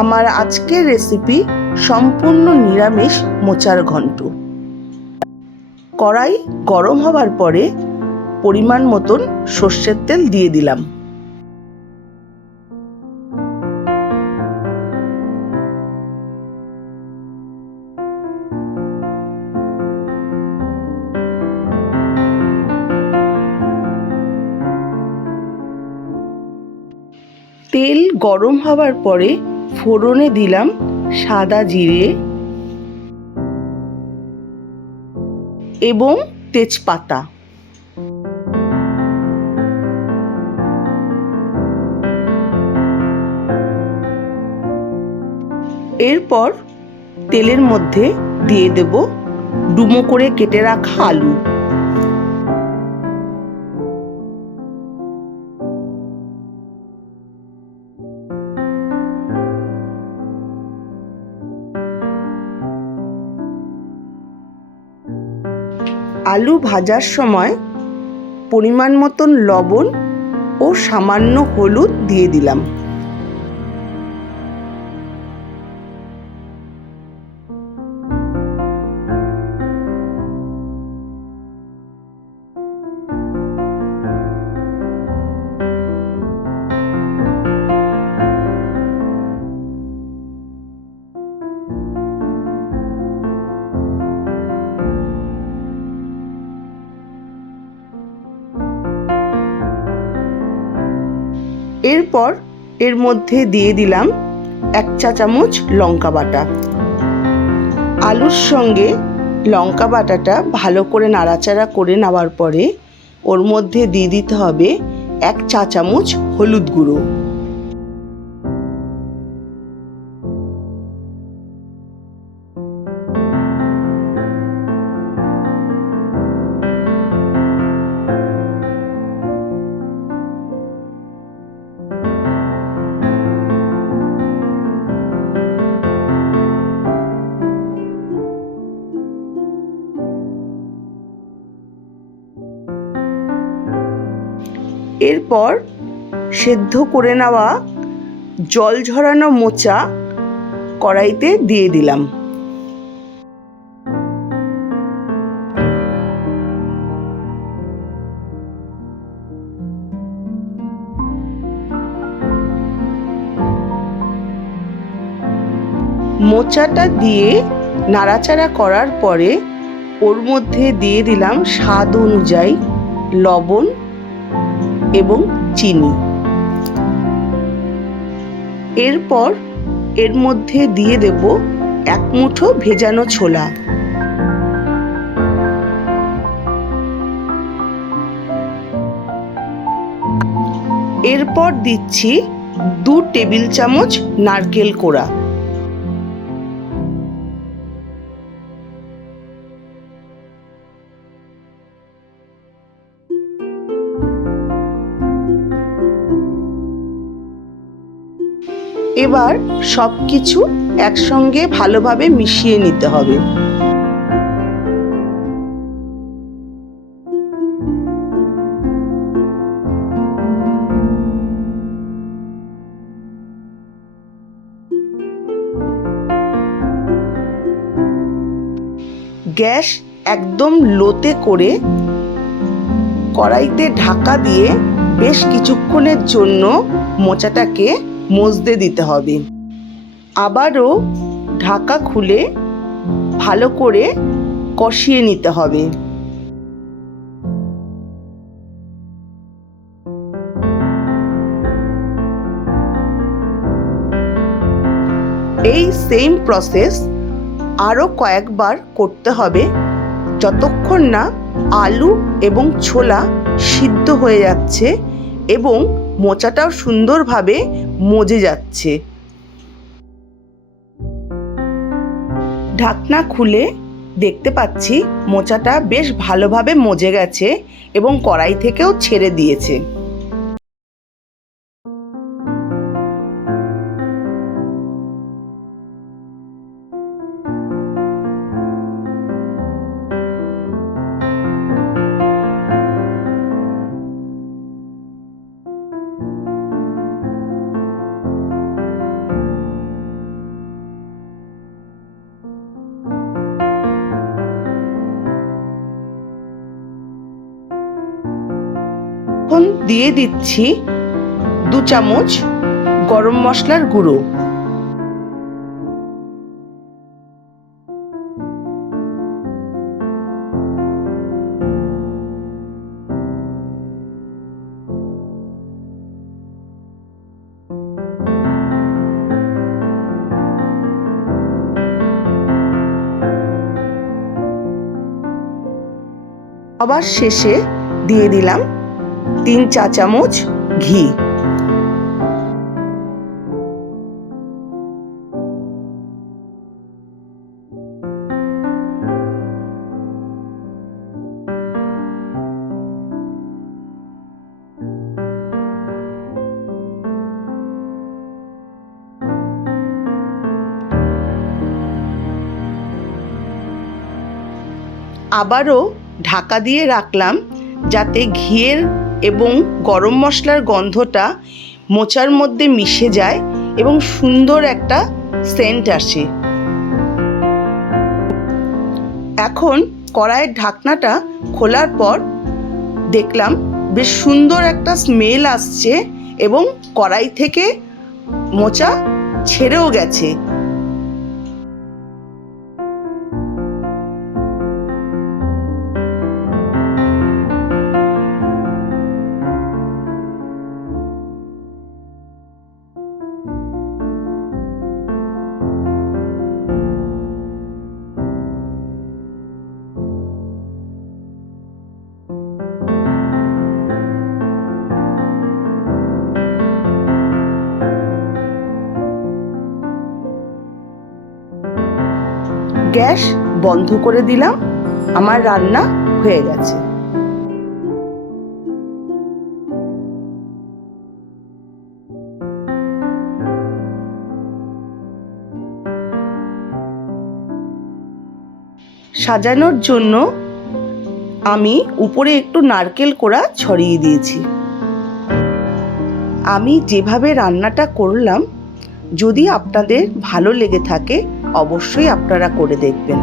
আমার আজকের রেসিপি সম্পূর্ণ নিরামিষ মোচার ঘন্ট। কড়াই গরম হবার পরে পরিমাণ মতন সর্ষের তেল দিয়ে দিলাম। তেল গরম হবার পরে ফোড়নে দিলাম সাদা জিরে এবং তেজপাতা। এরপর তেলের মধ্যে দিয়ে দেব ডুমো করে কেটে রাখা আলু। আলু ভাজার সময় পরিমাণ মতন লবণ ও সামান্য হলুদ দিয়ে দিলাম। এরপর এর মধ্যে দিয়ে দিলাম 1 চা চামচ লঙ্কা বাটা। আলুর সঙ্গে লঙ্কা বাটাটা ভালো করে নাড়াচাড়া করে নেওয়ার পরে ওর মধ্যে দিয়ে দিতে হবে 1 চা চামচ হলুদ গুঁড়ো। এরপর সেদ্ধ করে নেওয়া জল ঝরানো মোচা কড়াইতে দিয়ে দিলাম। মোচাটা দিয়ে নাড়াচাড়া করার পরে ওর মধ্যে দিয়ে দিলাম স্বাদ অনুযায়ী লবণ এবং চিনি। এরপর এর মধ্যে দিয়ে দেব 1 মুঠো ভেজানো ছোলা। এরপর দিচ্ছি 2 টেবিল চামচ নারকেল কোড়া। এবার সবকিছু একসঙ্গে ভালোভাবে মিশিয়ে নিতে হবে। গ্যাস একদম লোতে করে কড়াইতে ঢাকা দিয়ে বেশ কিছুক্ষণের জন্য মোচাটাকে মজতে দিতে হবে। আবারও ঢাকা খুলে ভালো করে কষিয়ে নিতে হবে। এই সেম প্রসেস আরও কয়েকবার করতে হবে যতক্ষণ না আলু এবং ছোলা সিদ্ধ হয়ে যাচ্ছে এবং মোচাটাও সুন্দরভাবে মজে যাচ্ছে। ঢাকনা খুলে দেখতে পাচ্ছি মোচাটা বেশ ভালোভাবে মজে গেছে এবং কড়াই থেকেও ছেড়ে দিয়েছে। এখন দিয়ে দিচ্ছি 2 চামচ গরম মশলার গুঁড়ো। আবার শেষে দিয়ে দিলাম 3 চা চামচ ঘি। আবারও ঢাকা দিয়ে রাখলাম যাতে ঘিয়ের এবং গরম মশলার গন্ধটা মোচার মধ্যে মিশে যায় এবং সুন্দর একটা সেন্ট আসে। এখন কড়াইয়ের ঢাকনাটা খোলার পর দেখলাম বেশ সুন্দর একটা স্মেল আসছে এবং কড়াই থেকে মোচা ছেড়েও গেছে। গ্যাস বন্ধ করে দিলাম, আমার রান্না হয়ে গেছে। সাজানোর জন্য আমি উপরে একটু নারকেল কোড়া ছড়িয়ে দিয়েছি। আমি যেভাবে রান্নাটা করলাম, যদি আপনাদের ভালো লেগে থাকে অবশ্যই আপনারা করে দেখবেন।